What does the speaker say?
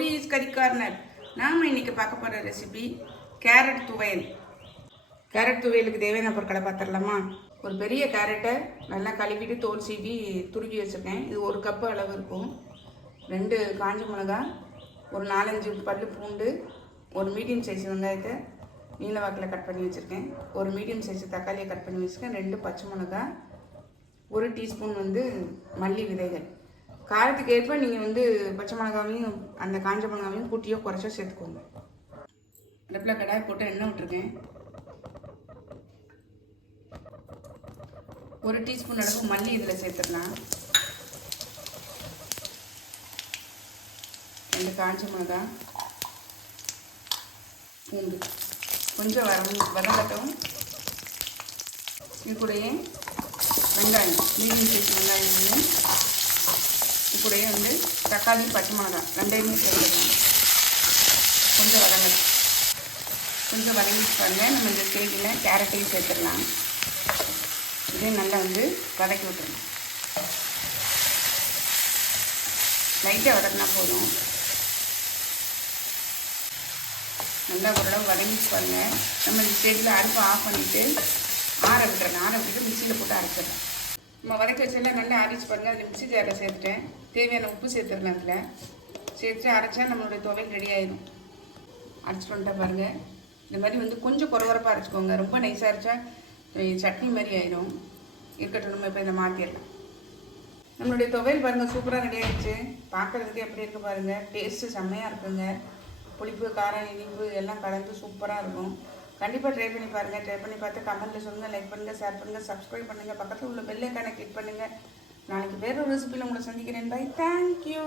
Story is கறி corner. நாம் இன்னைக்கு பார்க்க போகிற ரெசிபி கேரட் துவையல். கேரட் துவையலுக்கு தேவையான பொருட்களை பார்த்துடலாமா? ஒரு பெரிய கேரட்டை நல்லா கழுவிட்டு தோல் சீவி துருக்கி வச்சுருக்கேன். இது 1 கப்பு அளவு இருக்கும். 2 காஞ்ச மிளகாய், ஒரு 4-5 பல்லு பூண்டு, ஒரு மீடியம் சைஸ் வெங்காயத்தை நீல வாக்கில் கட் பண்ணி வச்சுருக்கேன். ஒரு மீடியம் சைஸ் தக்காளியை கட் பண்ணி வச்சுருக்கேன். 2 பச்சை மிளகாய், 1 டீஸ்பூன் மல்லி விதைகள். காரத்துக்கு ஏற்ப நீங்கள் பச்சை மிளகாவையும் அந்த காஞ்ச மிளகாவையும் கூட்டியோ குறைச்சோ சேர்த்துக்கோங்க. அடுப்பில் கடாய் போட்டு எண்ணெய் விட்டுருக்கேன். 1 டீஸ்பூன் அளவு மல்லி இதில் சேர்த்துடலாம். 2 காஞ்ச மிளகாய், பூண்டு கொஞ்சம் வதங்கட்டும். இது கூடயே வெங்காயம், மீடியம் சைஸ் வெங்காயம், இது கூடயே தக்காளி பச்சை மிளகாய் ரெண்டையுமே சேர்த்துக்கலாம். கொஞ்சம் வதங்கட்டும். கொஞ்சம் வதங்கிட்டு பாருங்க. நம்ம இந்த ஸ்டேஜில் கேரட்டையும் சேர்த்துடலாம். இதே நல்லா வதக்கி விட்டுருங்க. லைட்டாக வதக்கினா போதும். நல்லா ஓரளவு வதங்கிட்டு பாருங்கள். நம்ம இந்த ஸ்டேஜில் அடுப்பை ஆஃப் பண்ணிவிட்டு ஆற விட்டுட்டு மிக்சியில் போட்டு அரைச்சிடலாம். நம்ம வதக்கி வச்செல்லாம் நல்லா அரைச்சி பாருங்கள். அதில் மிக்சி ஜாரில் சேர்த்துட்டேன். தேவையான உப்பு சேர்த்துடலாம். அதில் சேர்த்துட்டு அரைச்சா நம்மளுடைய துவையல் ரெடி ஆகிடும். அரைச்சிட்டு வந்துட்டா பாருங்கள். இந்த மாதிரி கொஞ்சம் குறவரப்பாக அரைச்சிக்கோங்க. ரொம்ப நைஸாக அரைச்சா சட்னி மாதிரி ஆகிடும். இருக்கட்டும், நம்ம இப்போ இதை மாற்றிடலாம். நம்மளுடைய துவையல் பாருங்கள் சூப்பராக ரெடி ஆகிடுச்சு. பார்க்குறதுக்கு எப்படி இருக்குது பாருங்கள். டேஸ்ட்டு செம்மையாக இருக்குங்க. புளிப்பு, காரம், இனிப்பு எல்லாம் கலந்து சூப்பராக இருக்கும். கண்டிப்பாக ட்ரை பண்ணி பாருங்கள். ட்ரை பண்ணி பார்த்து கமெண்ட்டில் சொல்லுங்கள். லைக் பண்ணுங்கள், ஷேர் பண்ணுங்கள், சப்ஸ்கிரைப் பண்ணுங்கள். பக்கத்தில் உள்ள பெல் ஐக்கானை கிளிக் பண்ணுங்கள். நாளைக்கு வேறு ஒரு ரெசிபியில் உங்களை சந்திக்கிறேன். பை. தேங்க்யூ.